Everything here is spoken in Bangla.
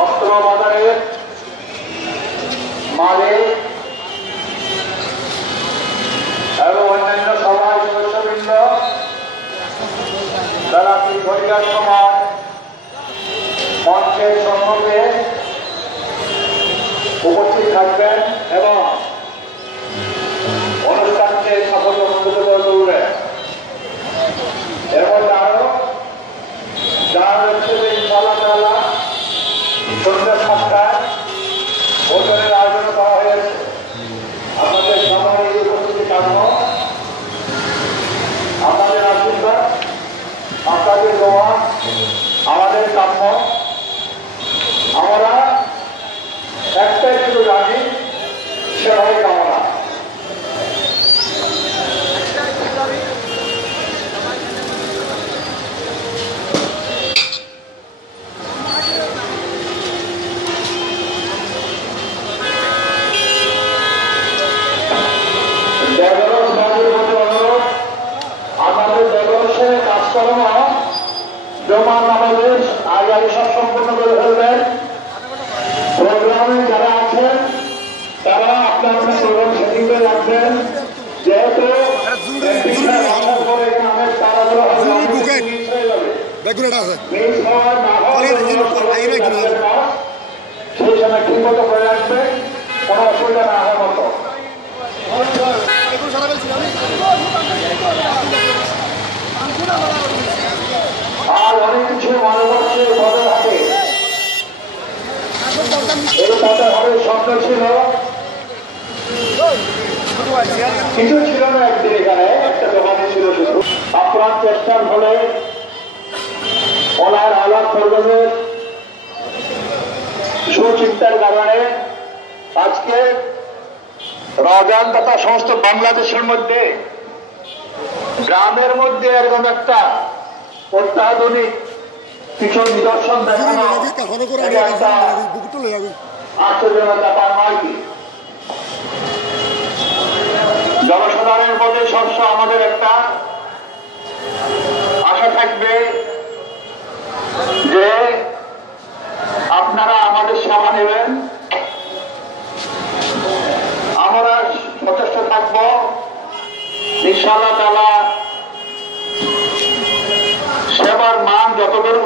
অস্ত্র বাজারের মালিক এবং অন্যান্য সভায় সদস্যবৃন্দ যারা ঘটিকার সময় মঞ্চের সম্মুখে উপস্থিত থাকবেন এবং অনুষ্ঠানকে সাফল্যমণ্ডিত করে তুলবেন। এর মধ্যে আরো যারা রয়েছে যে ইনশাআল্লাহ তাআলা সন্ধ্যা ৭টায় ভোজনের আয়োজন করা হয়েছে। আমাদের সবার এই উপস্থিতি কাম্য, আমাদের আশীর্বাদ, আপনাদের দোয়া আমাদের কাম্য। আমরা একটাই শুধু জানি, সেটাই কামনা। জমান নামাজ আগে সব সম্পন্ন করে ফেলবেন। প্রোগ্রামে যারা আছেন তারা আপনার প্রোগ্রাম সেটিং করে রাখবেন। যেহেতু সেই সময় ঠিক মতো করে রাখবেন, কোনো অসুবিধা না হওয়ার মতো। আর অনেক কিছু মনে করছে পদের হাতে, এই পদের হাতে স্বপ্ন ছিল, কিছু ছিল না। একদিন এখানে একটা দোকানে ছিল শুধু। আপনার চেষ্টার ফলে ওনার আলাপ করবেন সুচিন্তার কারণে আজকে রমজান তথা সমস্ত বাংলাদেশের মধ্যে গ্রামের মধ্যে এরকম একটা অত্যাধুনিক কিছু নিদর্শন দেখানো আশ্চর্যজনক ব্যাপার নয় কি? জনসাধারণের মধ্যে সবসময় আমাদের একটা আশা থাকবে যে আপনারা আমাদের সেবা নেবেন, আমরা সচেষ্ট থাকবো। ইনশাআল্লাহ তাআলা সেবার মান যতদূর